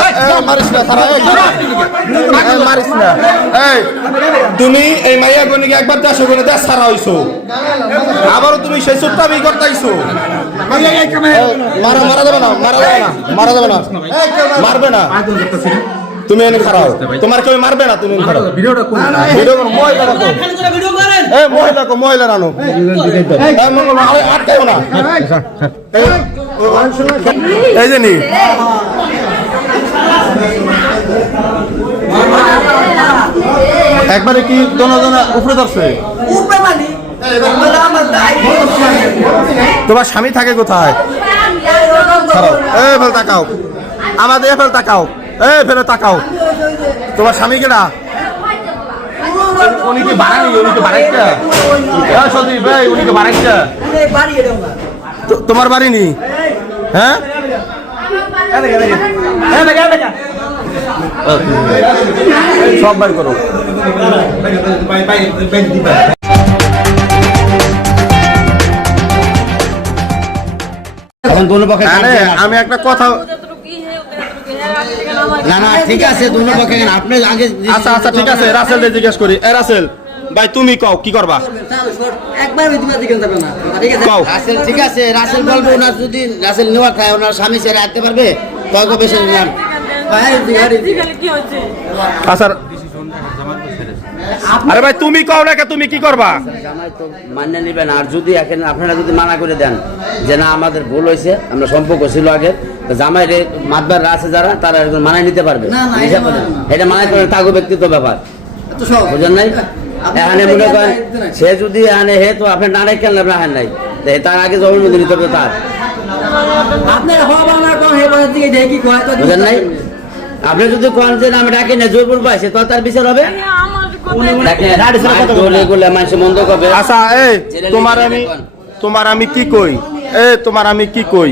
এই, মারিস না মারিস না তুমি এই মাইয়া গনিকে একবার দেড়শো গুণে দেশ ছাড়া হইছো আবারও তুমি সেই চুপটামি করতাইছো মারা মারা যাবে না মারা যাবে না মারা যাবে না মারবে না তুমি এনে খারাও তোমার কেউ মারবে না তুমি ভিডিওটা কোন ভিডিও মহিলা এই মহিলা কো মহিলা রানো এই মঙ্গল আটকাও না এই- একবারে কি দোনোজনা উপরে ধরছে? তোমার স্বামী থাকে কোথায়? এ ফেল তাকাও। আমাদের এ ফেল তাকাও। এ ফেলে তাকাও। তোমার স্বামী কেডা? সন্দীপ ভাই তোমার বাড়ি নি হ্যাঁ? সব বাই করো আমি একটা কথা না না ঠিক আছে দুনো পক্ষে আপনি আগে আচ্ছা আচ্ছা ঠিক আছে রাসেল জিজ্ঞেস করি। এ রাসেল ভাই তুমি কও কি করবা? কও। রাসেল ঠিক আছে রাসেল বলব ওনার যদি রাসেল নেওয়া খায় ওনার স্বামী ছেড়ে আসতে পারবে? কয়েক বেশি নিলাম আচ্ছা আরে ভাই তুমি কও না কে তুমি কি করবা? জামাই তো মান্য নেবেন আর যদি এখানে আপনারা যদি মানা করে দেন যে না আমাদের ভুল হয়েছে আমরা সম্পর্ক ছিল আগে তো জামাই রে মাতবার আছে যারা তারা একজন মানায় নিতে পারবে। এটা মানায় করে তাগো ব্যক্তিত্ব ব্যাপার। বুঝেন নাই? এখানে মনে করেন সে যদি এখানে হে তো আপনার না রেখেন আপনার হান নাই। তো তার আগে জবাব নিতে হবে তার বুঝেন নাই? আপনি যদি কোন যে আমি ডাকি না জোর পূর্ব আসে তো তার বিচার হবে? দেখেন দলে গুলে মানুষ মন্দ করবে। আচ্ছা এই তোমার আমি তোমার আমি কি কই? এ তোমার আমি কি কই?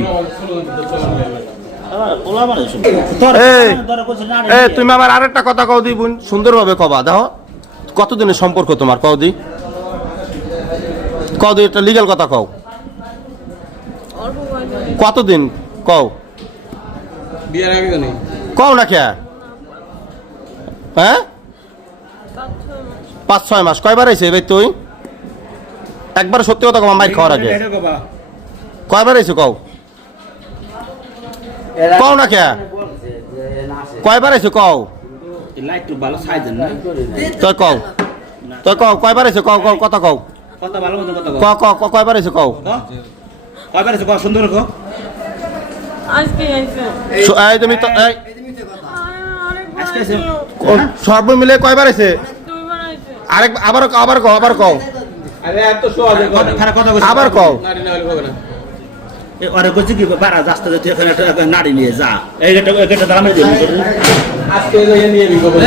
তুমি আমার আরেকটা কথা কও দি বোন সুন্দরভাবে কবা দেখো। কতদিনের সম্পর্ক তোমার কও দি কও দি একটা লিগ্যাল কথা কও। কতদিন? কও। বিয়ের আগে নেই কও না কে? হ্যাঁ? পাঁচ ছয় মাস। কয়বার আইছে ভাই তুই? একবার সত্যি কথা কম মাইর খাওয়ার আগে। কয়বার আইছে কও? কও না কে? কয়বার আইছে কও? লাইট তো ভালো সাইজেন না? তুই কও। তুই কও কয়বার আইছে কও কও কথা কও? কথা ভালো মতো কথা ক ক ক কয়বার আইছে কও? কয়বার আছে কয় সুন্দর কো আজকে আইছে স- এই তুমি তো এই আইছে ও, সব মিলে কয়বার আইছে। আরেক আবার আবার কও আবার কও। আরে এত সহজে কথা খারাপ কথা কইছ। আবার কও। নারী না হলে হবে না। এ আরে কইছি কি? বারা রাস্তা তুই এখানে একটা নাড়ি নিয়ে যা। এই গেটা এই গেটা দামে দিবি আজকে এই নিয়ে বিকো বলে।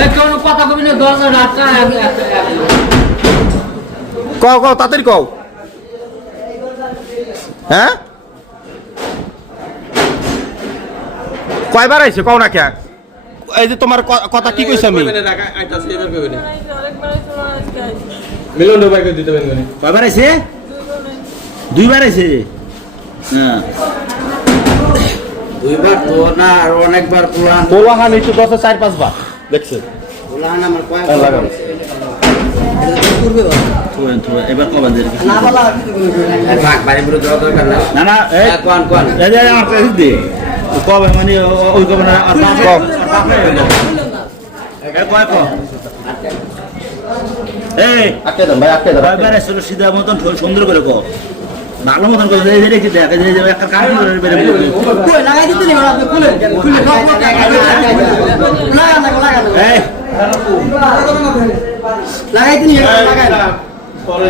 কও কও তাড়াতাড়ি কও। হ্যাঁ? কয়বার আইছে কও না কে? এই যে তোমার ক- কথা কি কইছ আমি? না আইছে আইছে আজকে আইছে। মিলন ভাই কই দিতে পারবেন কয়বার দুইবার দুইবার আইছে? হ্যাঁ। দুইবার তো না আর অনেকবার পুরান। পোলাহান একটু দশে চার পাঁচবার। দেখছে। পুরান আমার কয়েক হ্যাঁ, লাগানো। না না। হ্যাঁ, কোন কোন এই যে আমার কাছে দে কবে মানে ওই কবে না। এই আটকে ভাই আটকে সুন্দর করে কো ভালো মতন করে যে দেখি যে একটা কাজ করে বেরে এই লাগাই করো